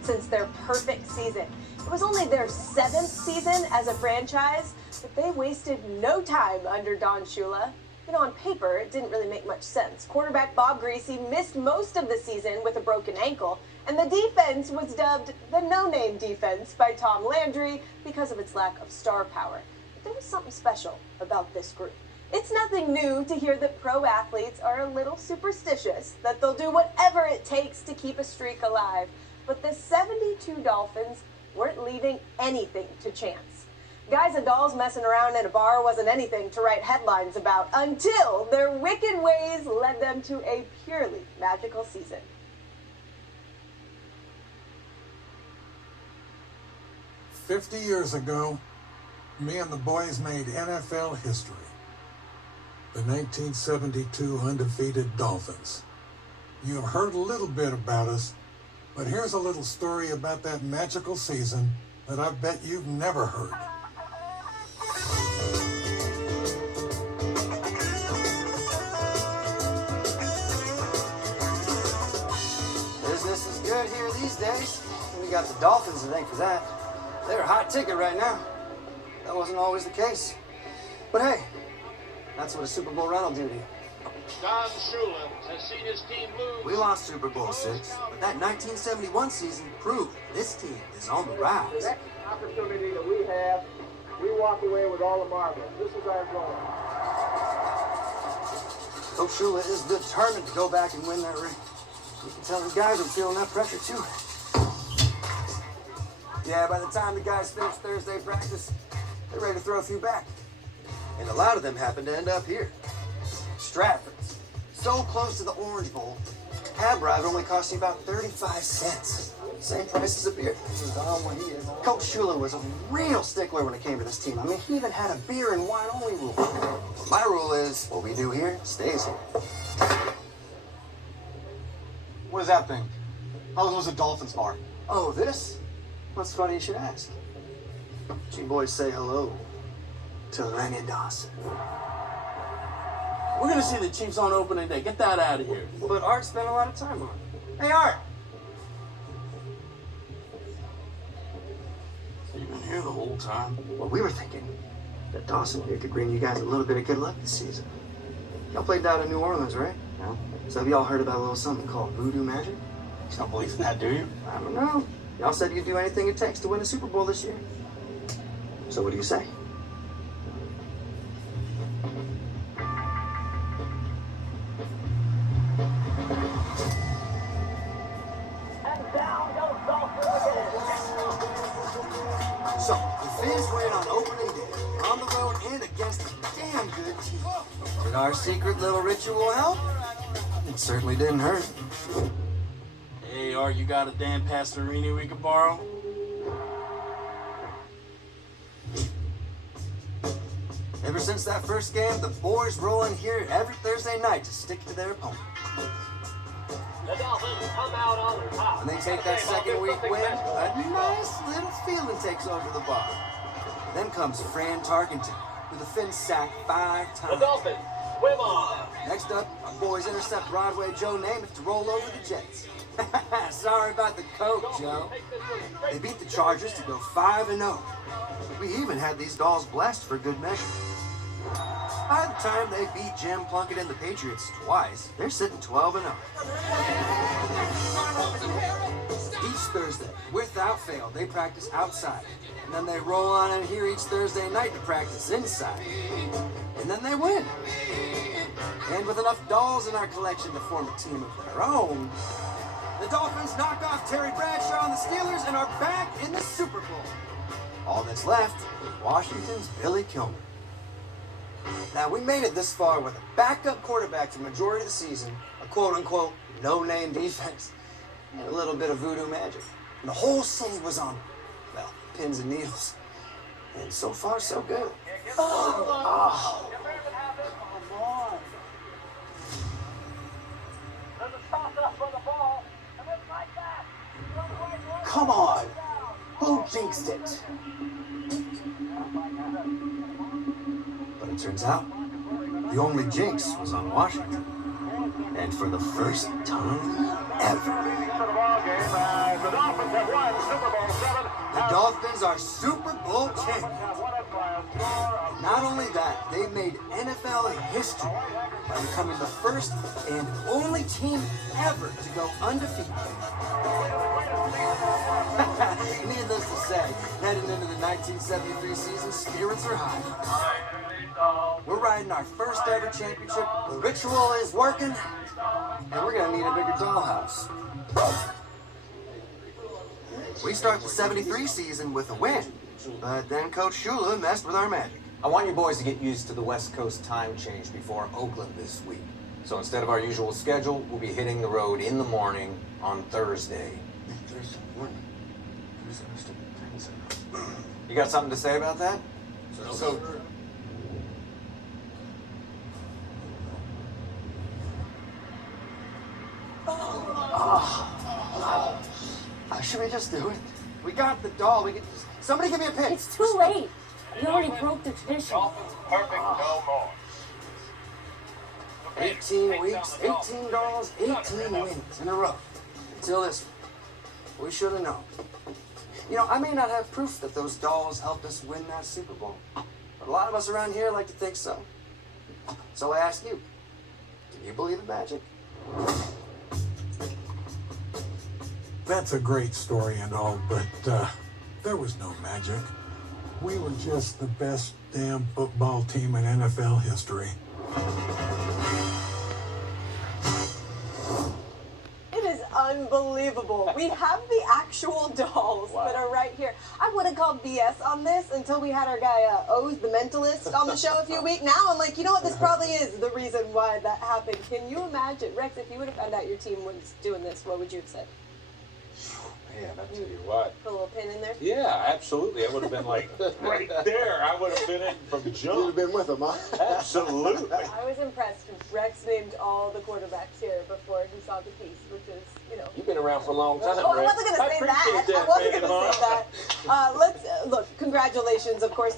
since their perfect season. It was only their 7th season as a franchise, but they wasted no time under Don Shula. You know, on paper, it didn't really make much sense. Quarterback Bob Greasy missed most of the season with a broken ankle, and the defense was dubbed the no-name defense by Tom Landry because of its lack of star power. But there was something special about this group. It's nothing new to hear that pro athletes are a little superstitious, that they'll do whatever it takes to keep a streak alive. But the 72 Dolphins weren't leaving anything to chance. Guys and dolls messing around in a bar wasn't anything to write headlines about until their wicked ways led them to a purely magical season. "50 years ago, me and the boys made NFL history. The 1972 undefeated Dolphins. You've heard a little bit about us, but here's a little story about that magical season that I bet you've never heard. Business is good here these days. We got the Dolphins to thank for that. They're a hot ticket right now. That wasn't always the case. But hey, that's what a Super Bowl run will do to you. Don Shula has seen his team lose. We lost Super Bowl VI, but that 1971 season proved this team is on the rise. The next opportunity that we have, we walk away with all the marbles. This is our goal. Coach Shula is determined to go back and win that ring. You can tell the guys are feeling that pressure too. Yeah, by the time the guys finish Thursday practice, they're ready to throw a few back. And a lot of them happen to end up here. Stratfords. So close to the Orange Bowl, a cab ride only cost you about 35 cents. Same price as a beer. Coach Shula was a real stickler when it came to this team. I mean, he even had a beer and wine only rule. My rule is, what we do here stays here. What is that thing? How long was the Dolphins Bar? Oh, this? What's funny you should ask. You boys say hello to Lenny Dawson. We're gonna see the Chiefs on opening day. Get that out of here. But Art spent a lot of time on it. Hey, Art! So you've been here the whole time? Well, we were thinking that Dawson here could bring you guys a little bit of good luck this season. Y'all played down in New Orleans, right? No. So have y'all heard about a little something called voodoo magic? You don't believe in that, do you? I don't know. Y'all said you'd do anything it takes to win a Super Bowl this year. So what do you say? So, the Fins win on opening day, on the road and against a damn good team. Did our secret little ritual help? It certainly didn't hurt. Hey, Art, you got a Dan Pastorini we could borrow? Ever since that first game, the boys roll in here every Thursday night to stick to their opponent. The Dolphins come out on the top. When they take that second week win, a nice little feeling takes over the bar. Then comes Fran Tarkenton, who the Fins sacked 5 The times. Dolphins swim on. Next up, our boys intercept Broadway Joe Namath to roll over the Jets. Sorry about the coke, Joe. They beat the Chargers to go 5-0. We even had these dolls blessed for good measure. By the time they beat Jim Plunkett and the Patriots twice, they're sitting 12-0. Each Thursday, without fail, they practice outside. And then they roll on in here each Thursday night to practice inside. And then they win. And with enough dolls in our collection to form a team of their own, the Dolphins knock off Terry Bradshaw and the Steelers and are back in the Super Bowl. All that's left is Washington's Billy Kilmer. Now, we made it this far with a backup quarterback for the majority of the season, a quote-unquote no-name defense, and a little bit of voodoo magic. And the whole city was on, well, pins and needles. And so far, so good. Oh. Come on! Who jinxed it? But it turns out, the only jinx was on Washington. And for the first time ever, of the ball game as the Dolphins have won Super Bowl VII. The Dolphins are Super Bowl champions. Have won it by a score of Not only that, they made NFL history by becoming the first and only team ever to go undefeated. Needless to say, heading into the 1973 season, spirits are high. We're riding our first ever championship. The ritual is working, and we're gonna need a bigger dollhouse. We start the 73 season with a win, but then Coach Shula messed with our magic. I want you boys to get used to the West Coast time change before Oakland this week. So instead of our usual schedule, we'll be hitting the road in the morning on Thursday. Thursday morning. You got something to say about that? Should we just do it? We got the doll. We can. Somebody give me a pinch. It's too late. We already broke the tradition. Dolphins perfect no more. 18 weeks, 18 dolls, 18 wins in a row. Until this one. We should have known. You know, I may not have proof that those dolls helped us win that Super Bowl, but a lot of us around here like to think so. So I ask you, do you believe in magic? That's a great story and all, but there was no magic. We were just the best damn football team in NFL history. It is unbelievable. We have the actual dolls that are right here. I would have called BS on this until we had our guy Oz, the mentalist, on the show a few weeks. Now I'm like, you know what? This probably is the reason why that happened. Can you imagine, Rex, if you would have found out your team was doing this, what would you have said? Man, I tell you what. Put a little pin in there? Yeah, absolutely. I would have been like, right there. I would have been in from jump. You'd have been with him, huh? Absolutely. I was impressed. Rex named all the quarterbacks here before he saw the piece, which is, you know. You've been around for a long time, Oh, I Rex. wasn't going to say that. appreciate I wasn't man, going to say that. Let's look. Congratulations, of course.